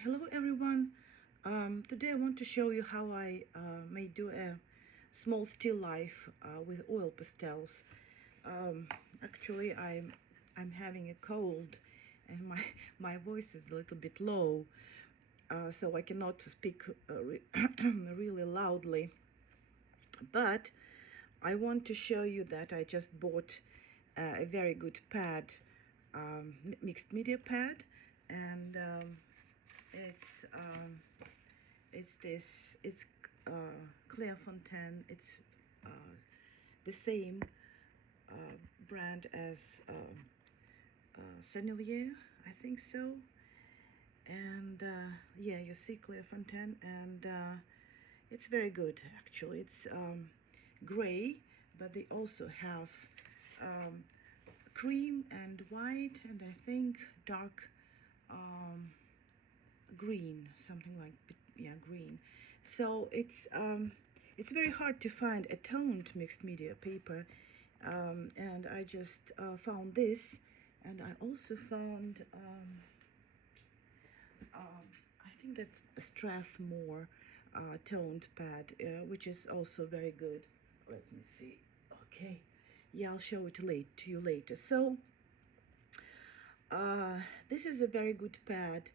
Hello everyone. Today I want to show you how I may do a small still life with oil pastels. Actually, I'm having a cold, and my voice is a little bit low, so I cannot speak really loudly. But I want to show you that I just bought a very good pad, mixed media pad, and it's Clairefontaine. It's the same brand as Sennelier, I think so. And yeah, you see Clairefontaine, and it's very good actually. It's gray, but they also have cream and white, and I think dark green, something like, yeah, green. So it's very hard to find a toned mixed media paper, and I just found this, and I also found I think that's a Strathmore toned pad, which is also very good. Let me see. Okay, yeah, I'll show it to you later. So this is a very good pad,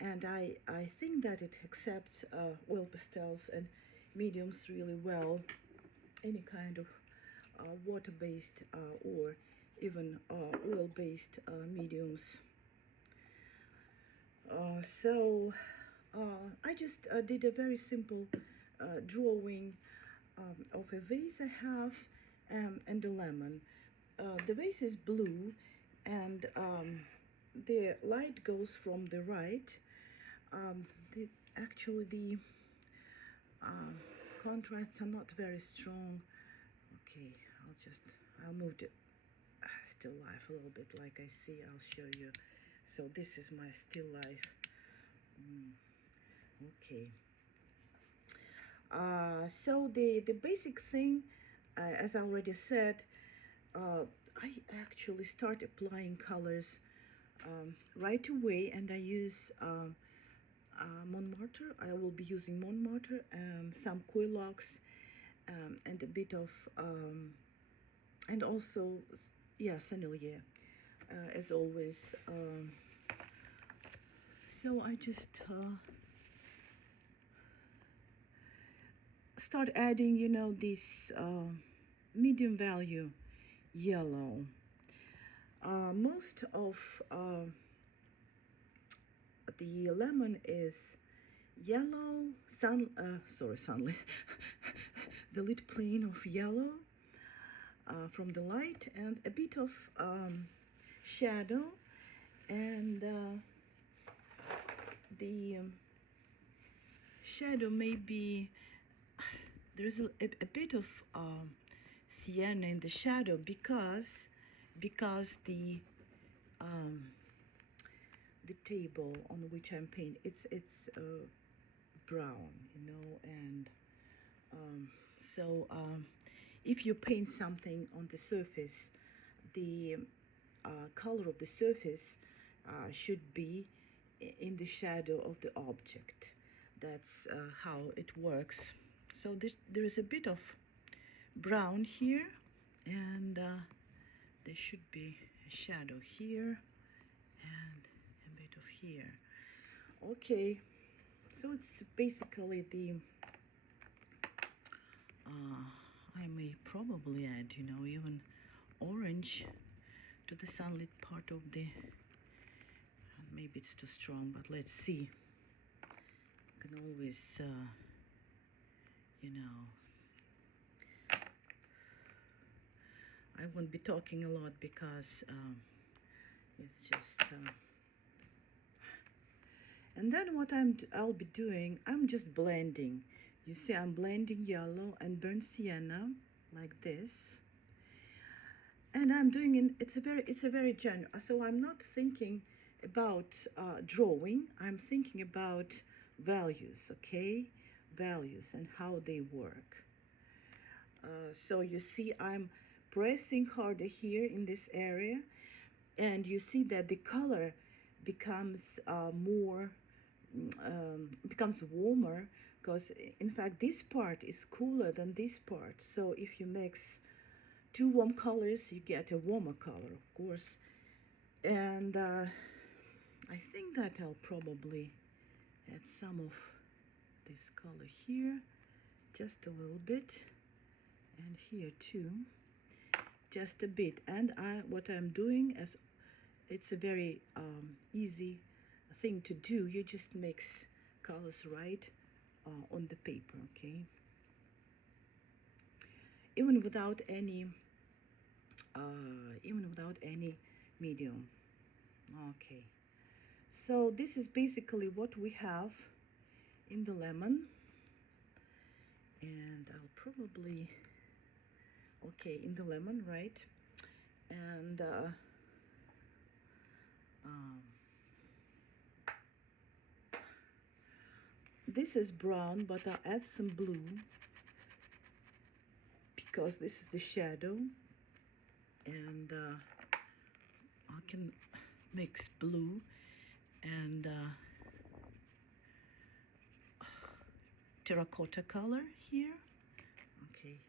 and I think that it accepts oil pastels and mediums really well, any kind of water-based or even oil-based mediums. I just did a very simple drawing of a vase I have, and a lemon. The vase is blue, and the light goes from the right. Actually, the contrasts are not very strong. Okay, I'll move the still life a little bit, like I see. I'll show you. So this is my still life. Okay. So the basic thing, as I already said, I actually start applying colors right away, and I use Montmartre. I will be using Montmartre, some Quilox, and a bit of, and also, yeah, Sennelier, as always. So I just start adding, this medium value yellow. Most of the lemon is yellow, sunlit, the lit plane of yellow from the light, and a bit of shadow, and the shadow may be, there's a bit of sienna in the shadow because the table on which I'm painting, it's brown, and so if you paint something on the surface, the color of the surface should be in the shadow of the object. That's how it works. So there is a bit of brown here, and there should be a shadow here and a bit of here. Okay, so it's basically the I may probably add, even orange to the sunlit part of the, maybe it's too strong, but let's see. You can always I won't be talking a lot because it's just and then what I'll be doing, I'm just blending. You see, I'm blending yellow and burnt sienna like this, and I'm doing it. It's a very general. So I'm not thinking about drawing. I'm thinking about values. Okay, values and how they work. So you see, I'm pressing harder here in this area, and you see that the color becomes more becomes warmer, because in fact this part is cooler than this part. So if you mix two warm colors, you get a warmer color, of course. And I think that I'll probably add some of this color here, just a little bit, and here too, just a bit. And what I'm doing, as it's a very easy thing to do, you just mix colors right on the paper, okay? Even without any medium. Okay, so this is basically what we have in the lemon. And I'll probably, okay, in the lemon, right? And this is brown, but I'll add some blue because this is the shadow. And I can mix blue and terracotta color here. Okay,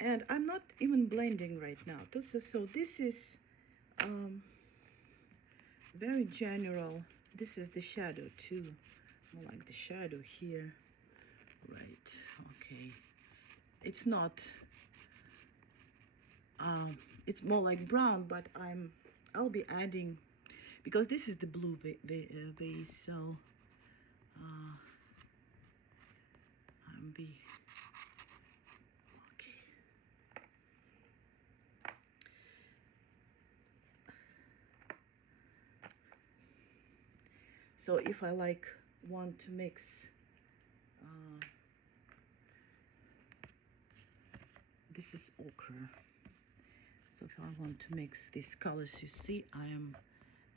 and I'm not even blending right now. So this is very general. This is the shadow too, more like the shadow here, right? Okay, it's not it's more like brown, but I'll be adding, because this is the blue base, so I'm be okay. So if I want to mix this is ochre. So if I want to mix these colors, you see I am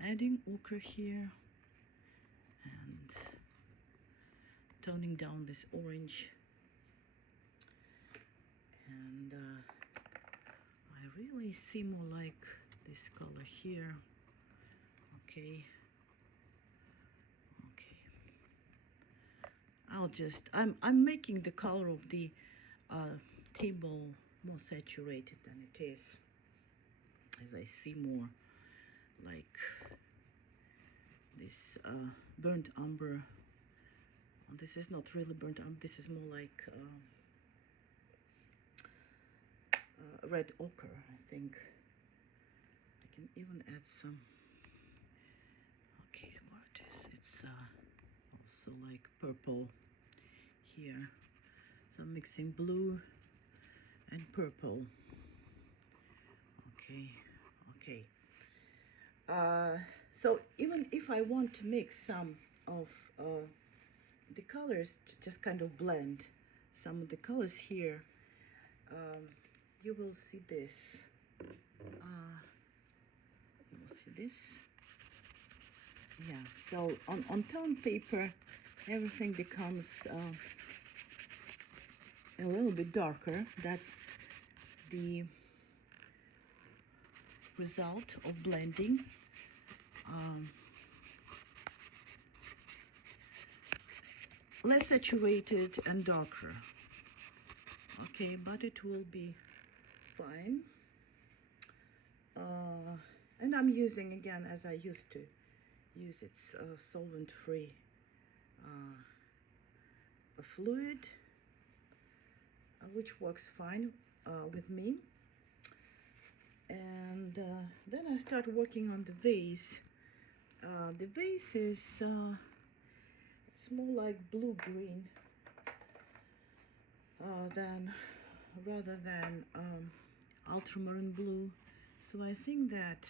adding ochre here and toning down this orange. And I really see more like this color here. Okay. Okay. I'm making the color of the table more saturated than it is, as I see more like this burnt umber. This is not really burnt umber, this is more like red ochre, I think. I can even add some, okay, what is it's also like purple here. So I'm mixing blue and purple. Okay, okay. So even if I want to mix some of the colors, to just kind of blend some of the colors here, you will see this. You will see this. Yeah. So on tone paper, everything becomes a little bit darker. That's the result of blending. Less saturated and darker. Okay, but it will be fine. And I'm using, again, as I used to use, it's solvent-free fluid, which works fine with me. And then I start working on the vase. The vase is it's more like blue-green rather than ultramarine blue. So I think that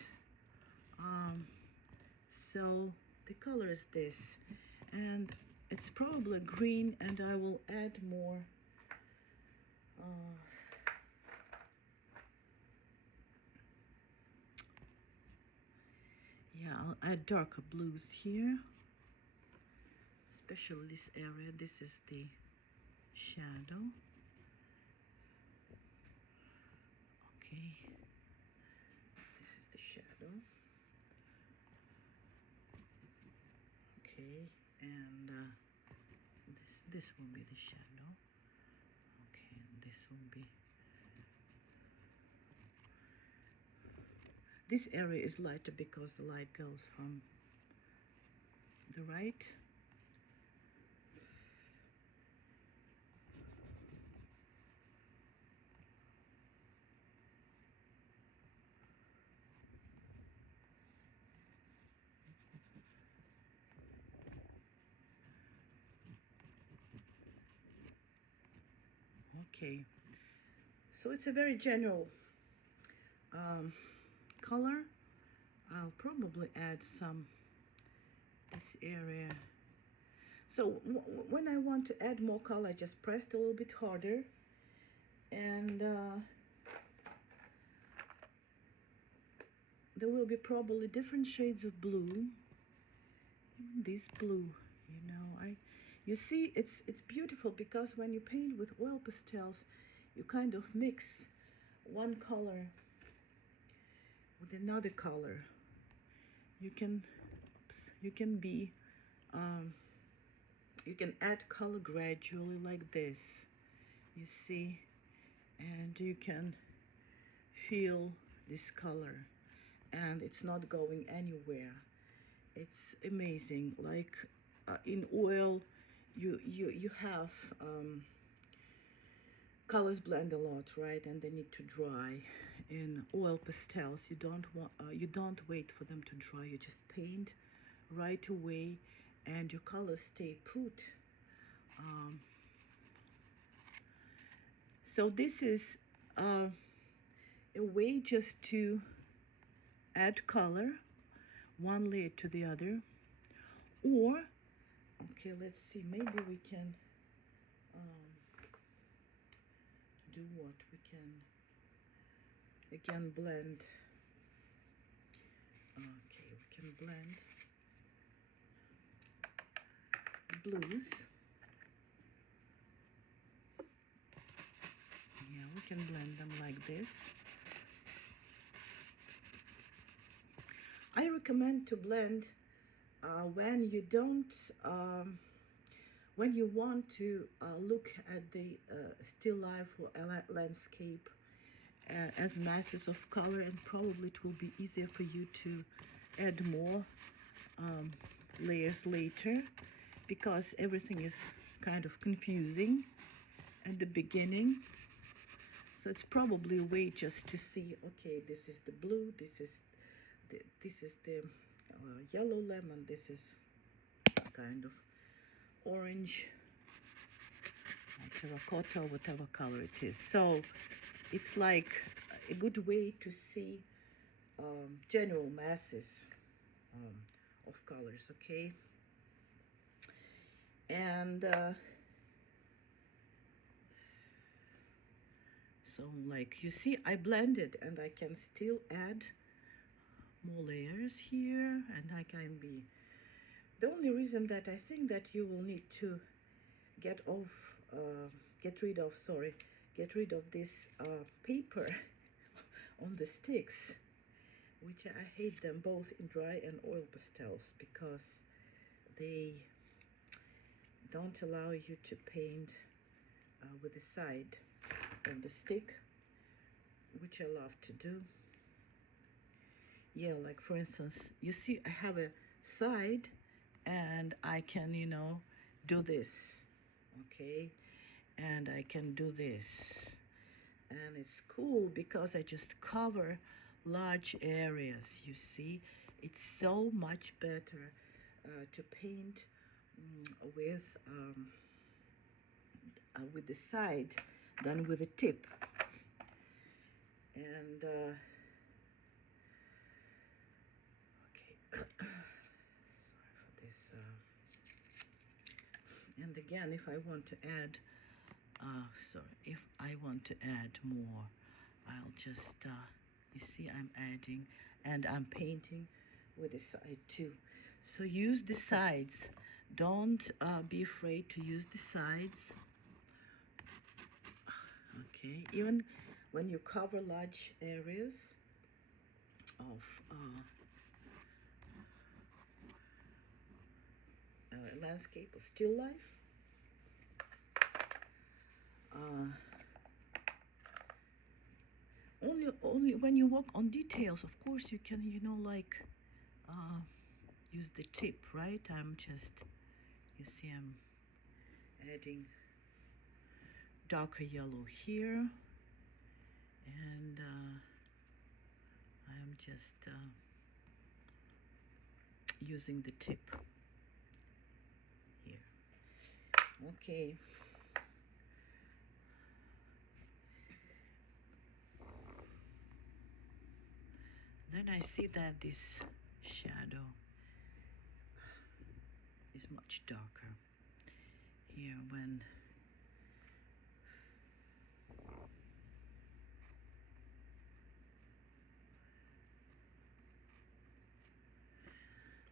so the color is this, and it's probably green, and I will add more yeah, I'll add darker blues here, especially this area. This is the shadow. Okay, this is the shadow. Okay, and This will be the shadow. Okay, and this will be. This area is lighter because the light goes from the right. Okay, so it's a very general color. I'll probably add some this area. So when I want to add more color, I just pressed a little bit harder, and there will be probably different shades of blue. This blue, you see, it's beautiful because when you paint with oil pastels, you kind of mix one color with another color. You can be you can add color gradually like this, you see, and you can feel this color, and it's not going anywhere. It's amazing. Like in oil, you have colors blend a lot, right? And they need to dry. In oil pastels, you don't wait for them to dry. You just paint right away, and your colors stay put. So this is a way just to add color one layer to the other. Or, okay, let's see, maybe we can do what we can again blend. Okay, we can blend blues. Yeah, we can blend them like this. I recommend to blend when you don't when you want to look at the still life or landscape as masses of color, and probably it will be easier for you to add more layers later, because everything is kind of confusing at the beginning. So it's probably a way just to see, okay, this is the blue, this is the yellow lemon, this is kind of orange, terracotta, whatever color it is. So it's like a good way to see general masses of colors, okay? And so like you see, I blended, and I can still add more layers here, and I can be, the only reason that I think that you will need to get rid of this paper on the sticks, which I hate them both in dry and oil pastels, because they don't allow you to paint with the side of the stick, which I love to do. Yeah, like for instance, you see I have a side, and I can, do this, okay? And I can do this. And it's cool because I just cover large areas, you see? It's so much better to paint with the side than with the tip. And okay, sorry for this. And again, if I want to add, if I want to add more, I'll just, you see, I'm adding, and I'm painting with the side too. So use the sides. Don't be afraid to use the sides. Okay, even when you cover large areas of landscape or still life, Only when you work on details, of course, you can, you know, like use the tip, right? I'm just, you see, I'm adding darker yellow here, and I'm just using the tip here. Okay. Then I see that this shadow is much darker here when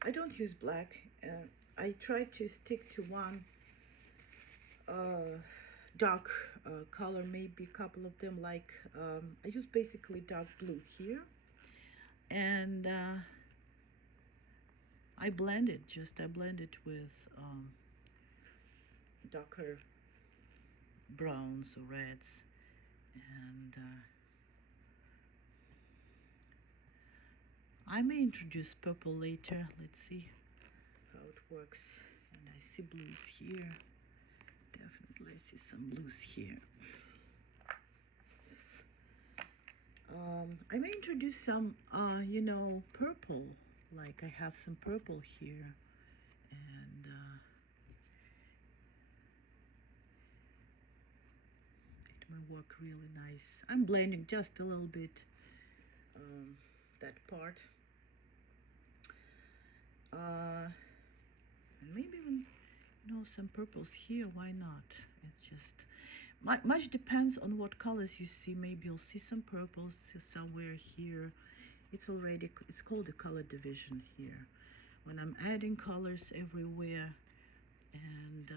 I don't use black. I try to stick to one dark color, maybe a couple of them, like I use basically dark blue here, and I blend it with darker browns or reds, and I may introduce purple later. Let's see how it works. And I see blues here. Definitely I see some blues here. I may introduce some, you know, purple. Like I have some purple here, and it may work really nice. I'm blending just a little bit that part. And maybe even, you know, some purples here. Why not? It's just much depends on what colors you see. Maybe you'll see some purples somewhere here. It's called a color division here. When I'm adding colors everywhere, and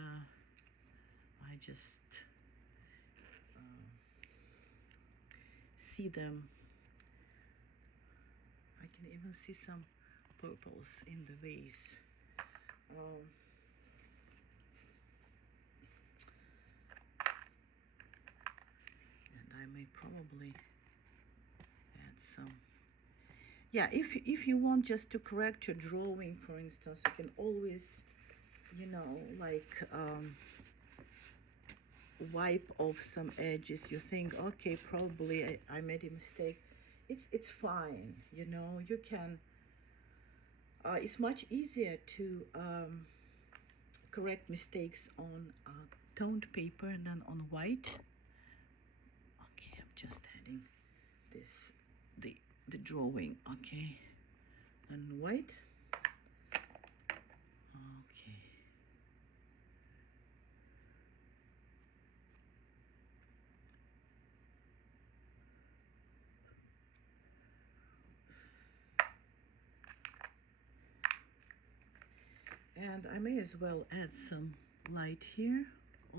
I just see them. I can even see some purples in the vase. And I may probably add some. Yeah, if you want just to correct your drawing, for instance, you can always, you know, like wipe off some edges. You think, okay, probably I made a mistake. It's fine, you know. You can. It's much easier to correct mistakes on toned paper than on white. Okay, I'm just adding this the drawing. Okay, and white. Okay. And I may as well add some light here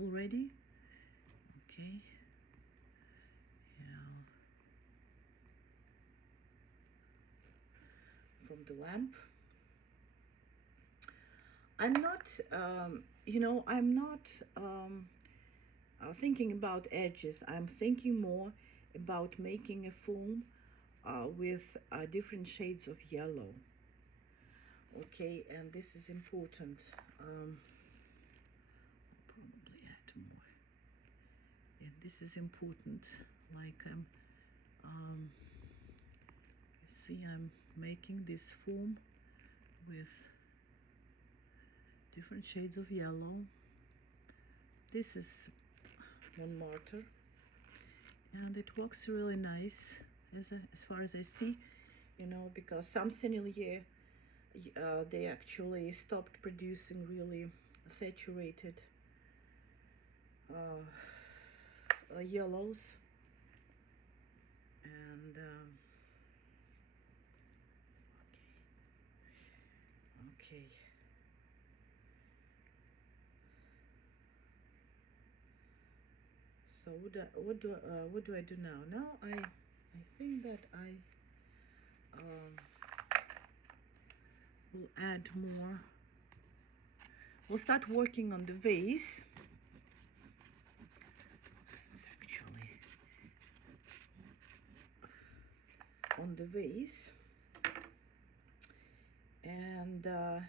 already. Okay. You know, from the lamp. I'm not, you know, I'm not thinking about edges. I'm thinking more about making a foam with different shades of yellow. Okay, and this is important. I'll probably add more. Yeah, this is important. Like see, I'm making this foam with different shades of yellow. This is Montmartre, and it works really nice as far as I see, you know, because some sennelier they actually stopped producing really saturated yellows, and okay. So what do I do now? Now I think that I will add more. We'll start working on the vase. the vase. And okay,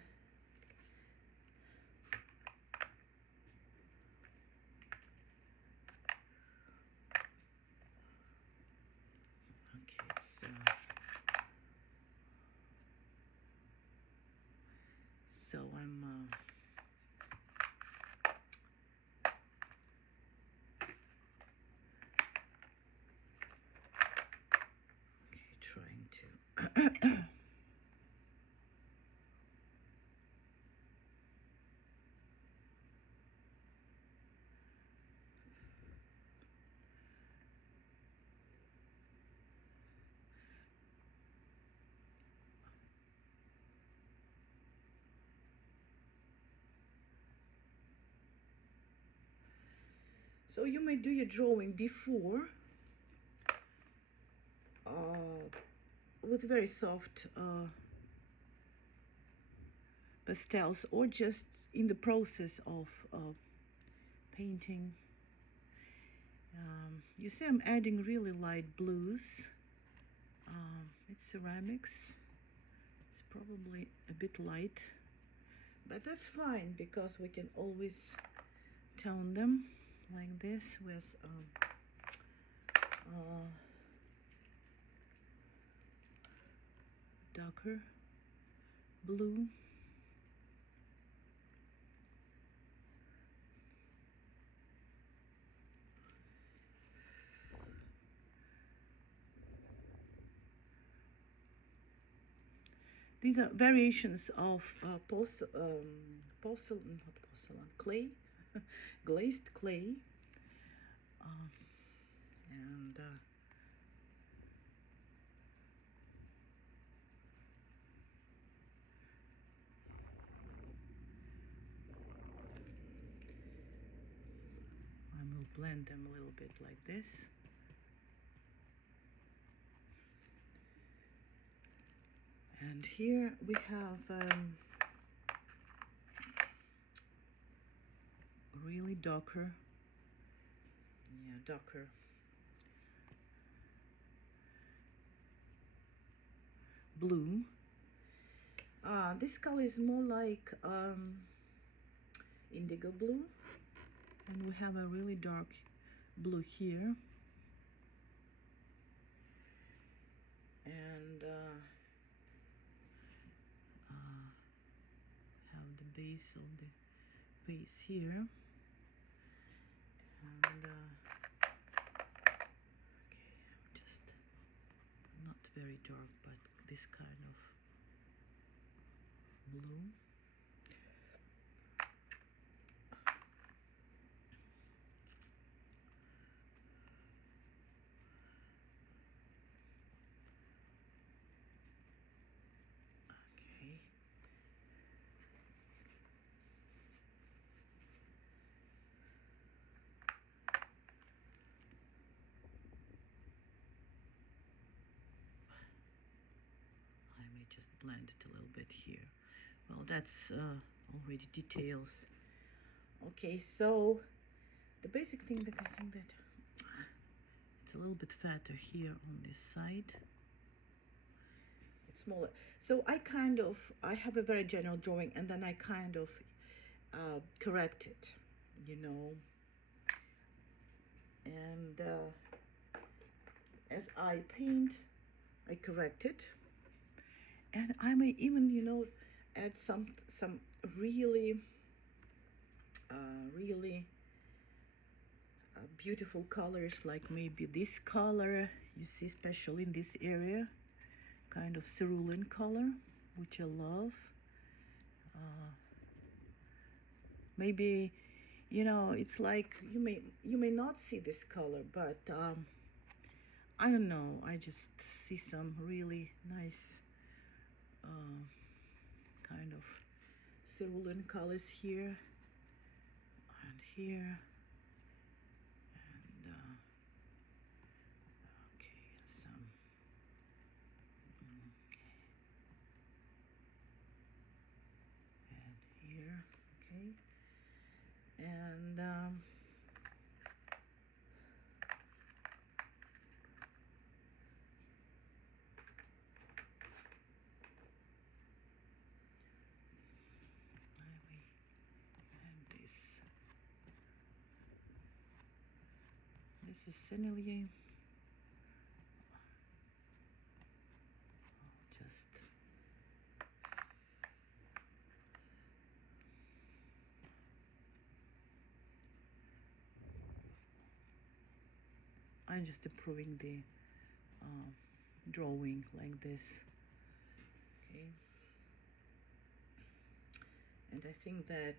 so I'm okay, trying to so you may do your drawing before with very soft pastels, or just in the process of painting. You see I'm adding really light blues. It's ceramics. It's probably a bit light, but that's fine because we can always tone them like this with darker blue. These are variations of clay, glazed clay, and I will blend them a little bit like this. And here we have really darker, darker blue. This color is more like indigo blue, and we have a really dark blue here, and have the base of the vase here, and okay, just not very dark, but this kind of blue. Okay. I may just blend it a little bit here. Well, that's already details. Okay, so the basic thing that I think that it's a little bit fatter here on this side. It's smaller. So I have a very general drawing, and then I kind of correct it, you know. And as I paint, I correct it. And I may even, you know, add some really really beautiful colors, like maybe this color you see, especially in this area, kind of cerulean color, which I love. Maybe, you know, it's like you may not see this color, but I don't know, I just see some really nice kind of cerulean colors here and here, and okay, some and here, okay, and This is Lesnichy. Just I'm just improving the drawing like this. Okay. And I think that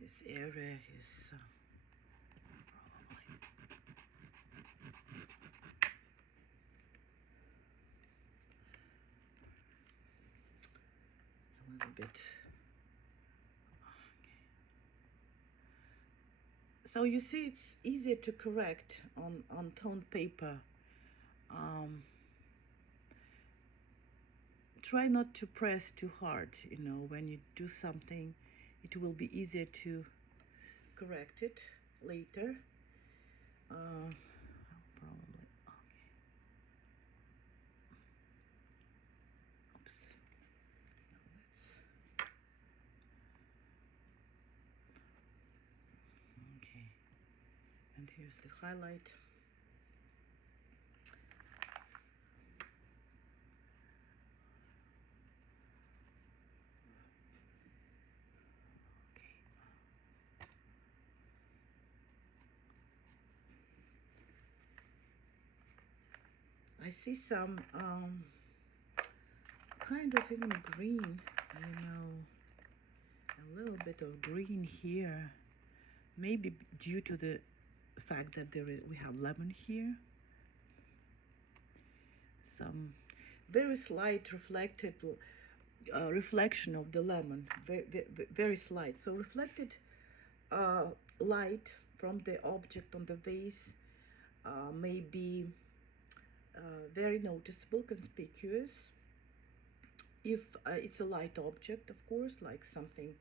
this area is probably a little bit. So you see, it's easier to correct on toned paper. Try not to press too hard, you know, when you do something. It will be easier to correct it later. Probably, okay. Oops. Let's, okay. And here's the highlight. I see some kind of even green, you know, a little bit of green here, maybe due to the fact that we have lemon here. Some very slight reflection of the lemon, very slight. So reflected light from the object on the vase may be very noticeable, conspicuous. If it's a light object, of course, like something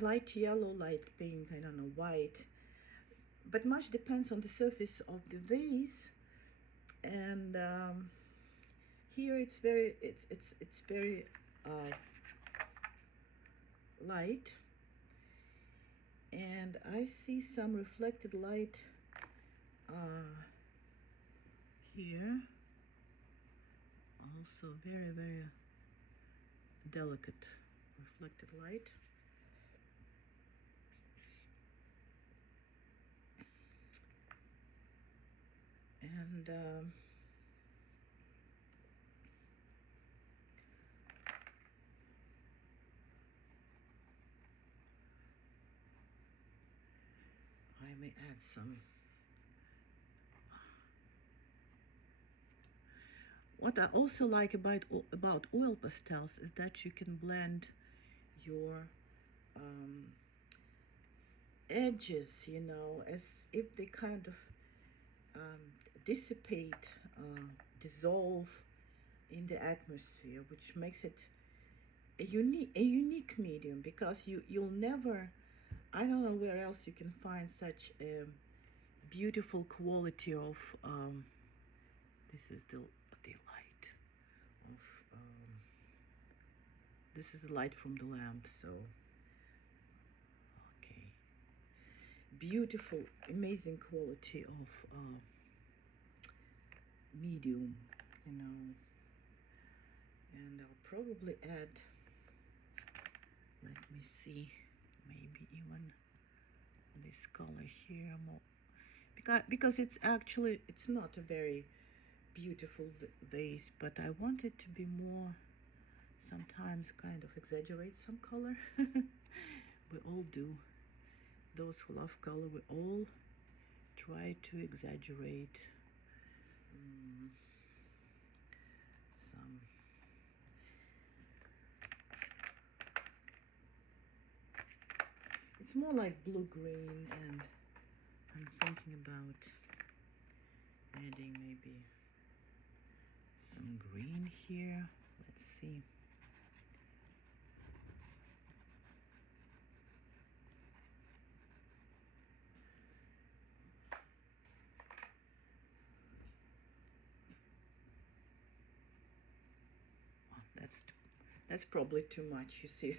light yellow, light pink, I don't know, white. But much depends on the surface of the vase. And here it's very light, and I see some reflected light here, also very delicate reflected light. And I may add some. What I also like about oil pastels is that you can blend your edges, you know, as if they kind of dissipate, dissolve in the atmosphere, which makes it a unique medium, because you'll never, I don't know where else you can find such a beautiful quality of this is the light of this is the light from the lamp. So okay, beautiful, amazing quality of medium, you know. And I'll probably add, let me see, maybe even this color here more, because it's actually, it's not a very beautiful vase, but I want it to be more, sometimes kind of exaggerate some color. We all do. Those who love color, we all try to exaggerate some. It's more like blue-green, and I'm thinking about adding maybe some green here. Let's see. Oh, that's probably too much, you see.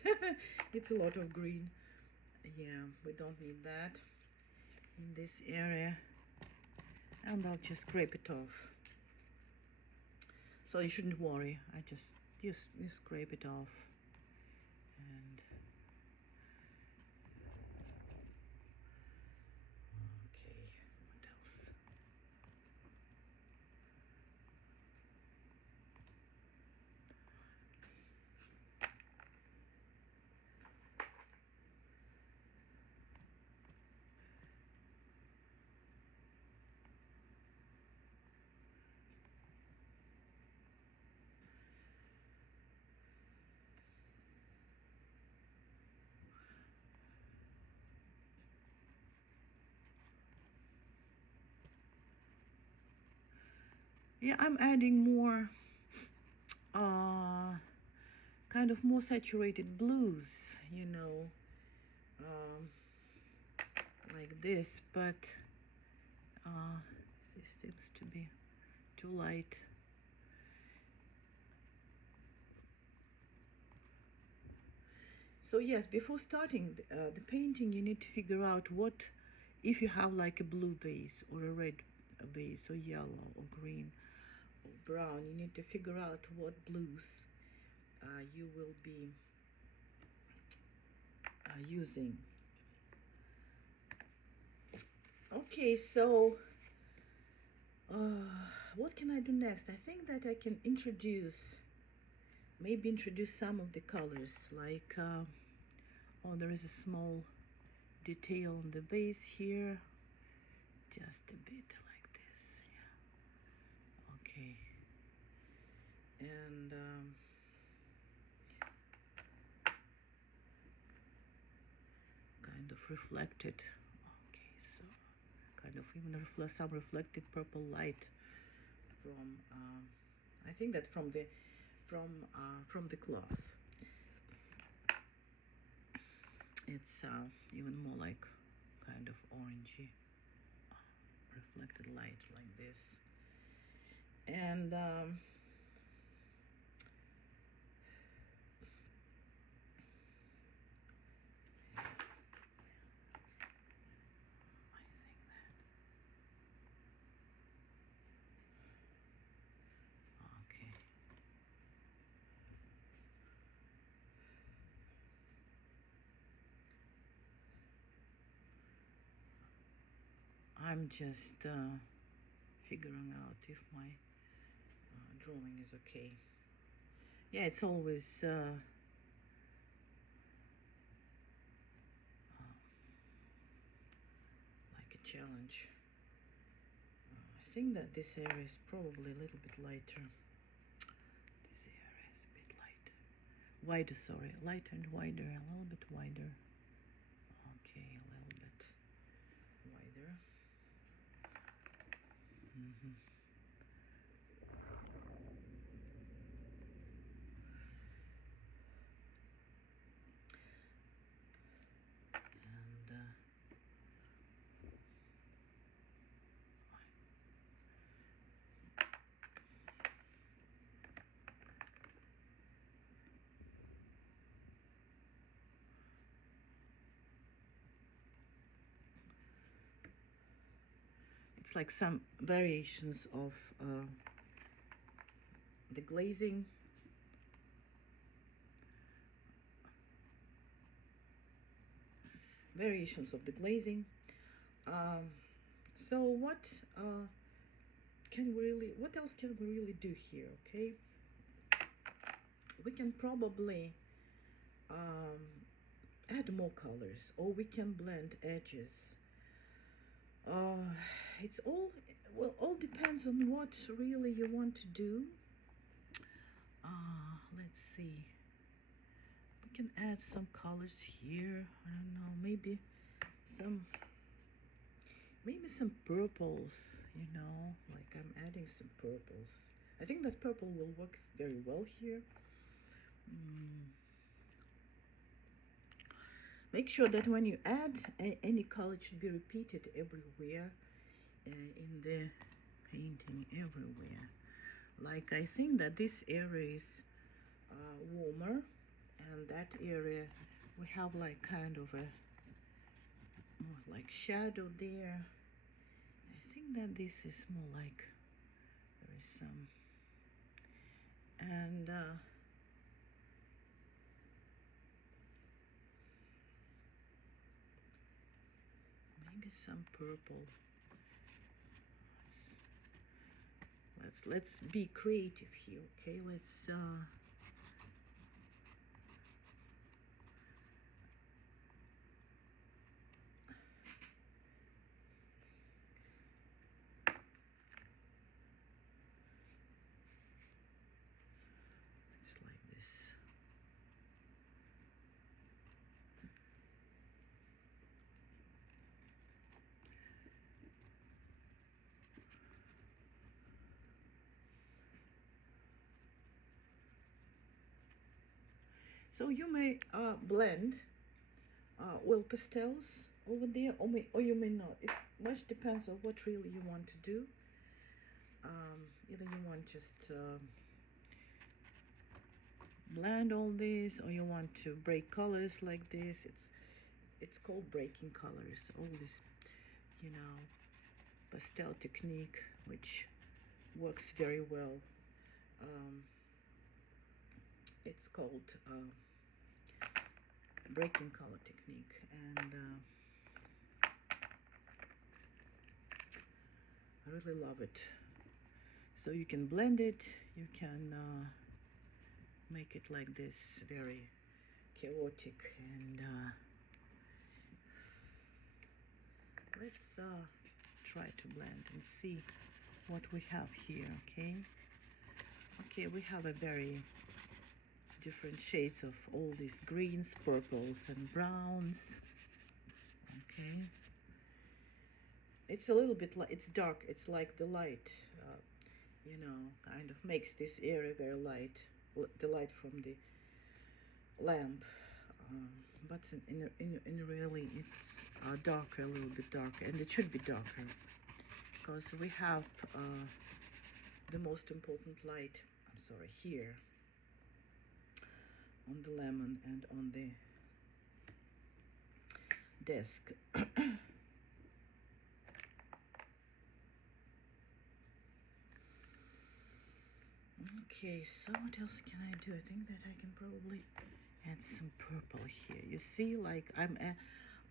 It's a lot of green. Yeah, we don't need that. in this area, and I'll just scrape it off. So you shouldn't worry. I just scrape it off. And okay, what else? Yeah, I'm adding more kind of more saturated blues, you know, um, like this, but this seems to be too light. So yes, before starting the painting, you need to figure out what, if you have like a blue vase or a red vase or yellow or green or brown, you need to figure out what blues you will be using. Okay, so what can I do next? I think that I can maybe introduce some of the colors, like oh, there is a small detail on the base here, just a bit like this. Yeah, okay. And kind of reflected. Okay, so kind of even some reflected purple light from I think that from the cloth. It's even more like kind of orangey reflected light like this. And okay. I'm just figuring out if my drawing is okay. Yeah, it's always like a challenge. I think that this area is probably a little bit lighter. This area is a bit lighter. Wider, sorry. Lighter and wider, a little bit wider. Okay, a little bit wider. Mm-hmm. And it's like some variations of the glazing. Variations of the glazing. So what what else can we really do here? Okay, we can probably add more colors, or we can blend edges. It's all depends on what really you want to do. Let's see. We can add some colors here. I don't know, maybe some purples, you know, like I'm adding some purples. I think that purple will work very well here. Make sure that when you add any color, it should be repeated everywhere in the painting, everywhere. Like I think that this area is warmer, and that area we have like kind of a more like shadow there. I think that this is more like there is some, and maybe some purple. Let's be creative here, okay? Let's like this. So you may blend oil pastels over there, or you may not. It much depends on what really you want to do. Either you want just blend all this, or you want to break colors like this. It's called breaking colors. All this, you know, pastel technique, which works very well. It's called breaking color technique, and I really love it. So you can blend it, you can make it like this, very chaotic, and let's try to blend and see what we have here. Okay, we have a very different shades of all these greens, purples, and browns. Okay, it's a little bit like, it's dark, it's like the light, you know, kind of makes this area very light, the light from the lamp, but in really it's darker, a little bit darker, and it should be darker because we have the most important light, I'm sorry, here on the lemon and on the desk. Okay, so what else can I do? I think that I can probably add some purple here. You see, like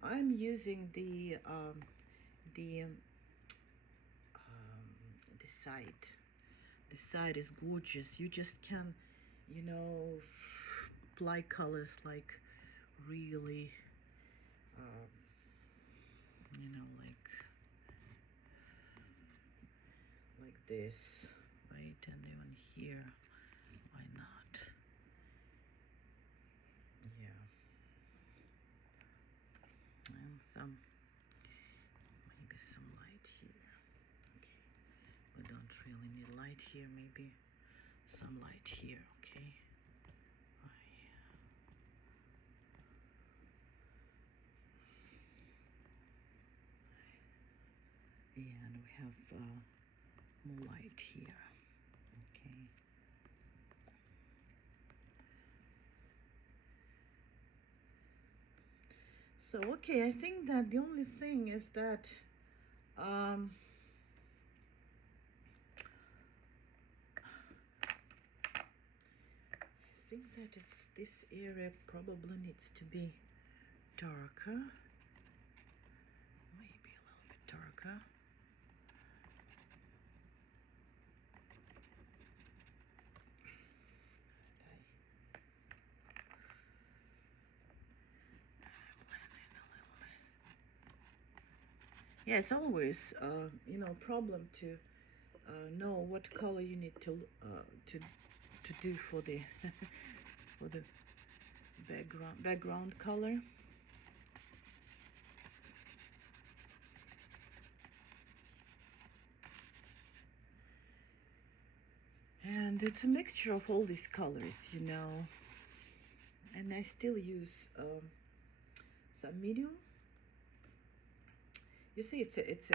I'm using the side. The side is gorgeous. You just can, you know, apply colors like really, you know, like this, right? And even here, why not? Yeah. And some, maybe some light here. Okay. We don't really need light here. Maybe some light here. Okay. Oh, yeah. Yeah, and we have more light here. Okay. So, okay, I think that the only thing is that I think that this area probably needs to be darker, maybe a little bit darker. Yeah, it's always you know, problem to know what color you need to do for the for the background color. And it's a mixture of all these colors, you know. And I still use some medium. You see, it's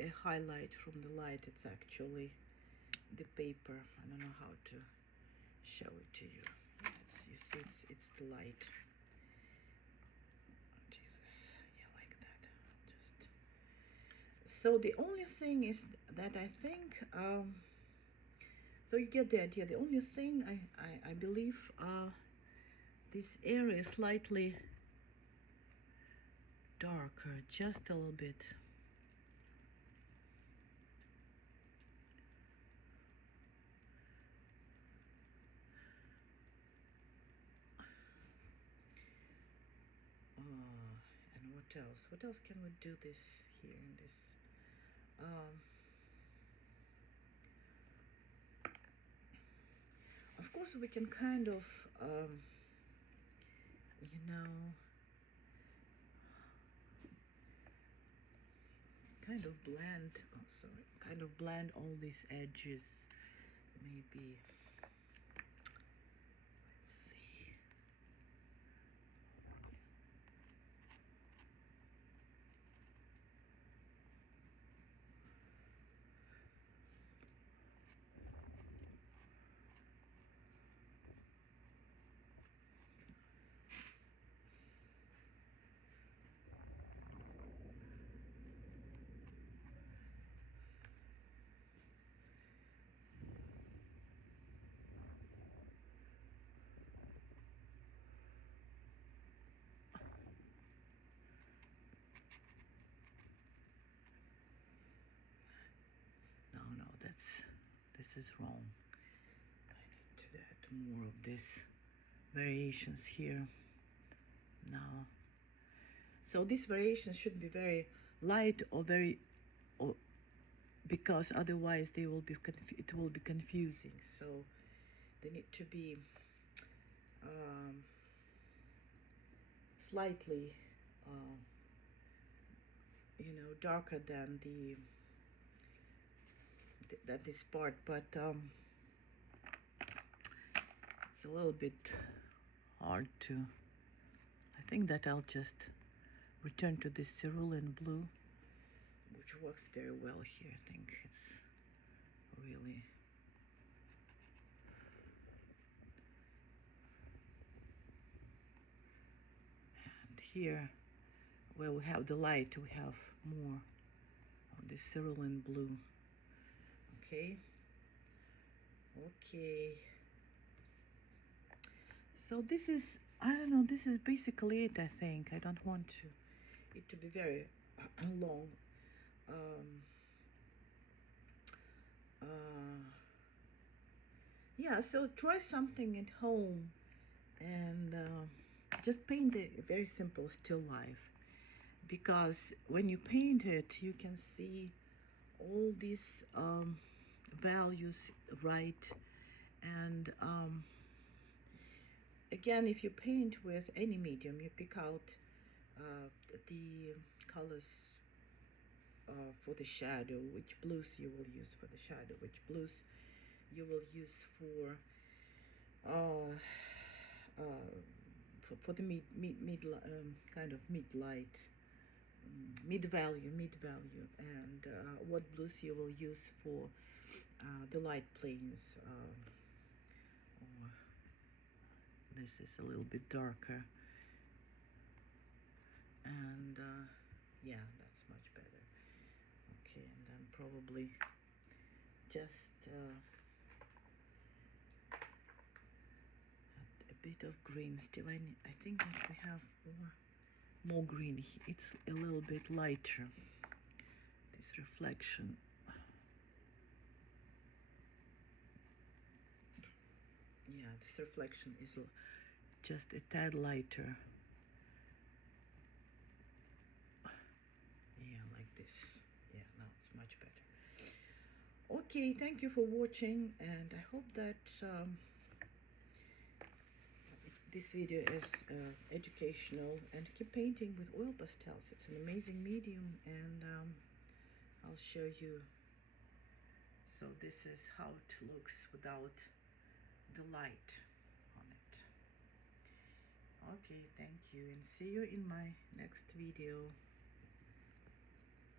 a highlight from the light. It's actually the paper. I don't know how to show it to you. Yeah, you see, it's the light. Oh, Jesus, yeah, like that. So the only thing is that I think, so you get the idea. The only thing I believe this area is slightly darker, just a little bit. And what else? What else can we do this here in this? Of course, we can kind of, you know, kind of blend. Oh, sorry, kind of blend all these edges. Maybe. Let's see. No, this is wrong. I need to add more of this variations here. Now, so these variations should be very light or very, or because otherwise they will be it will be confusing. So they need to be slightly, darker than that this part, but it's a little bit hard to. I think that I'll just return to this cerulean blue, which works very well here. I think it's really. And here, where we have the light, we have more of this cerulean blue. Okay. So this is, I don't know, this is basically it, I think. I don't want it to be very long. Yeah, so try something at home and just paint a very simple still life. Because when you paint it, you can see all these values right. And again, if you paint with any medium, you pick out the colors for the shadow, which blues you will use for the shadow, which blues you will use for for the mid kind of mid light, mid value, and what blues you will use for the light planes. Or this is a little bit darker, and yeah, that's much better. Okay, and then probably just a bit of green still. I think that we have more green. It's a little bit lighter, this reflection. Yeah, this reflection is just a tad lighter. Yeah, like this. Yeah, now it's much better. Okay, thank you for watching, and I hope that this video is educational. And keep painting with oil pastels. It's an amazing medium, and I'll show you. So this is how it looks without the light on it. Okay, thank you, and see you in my next video.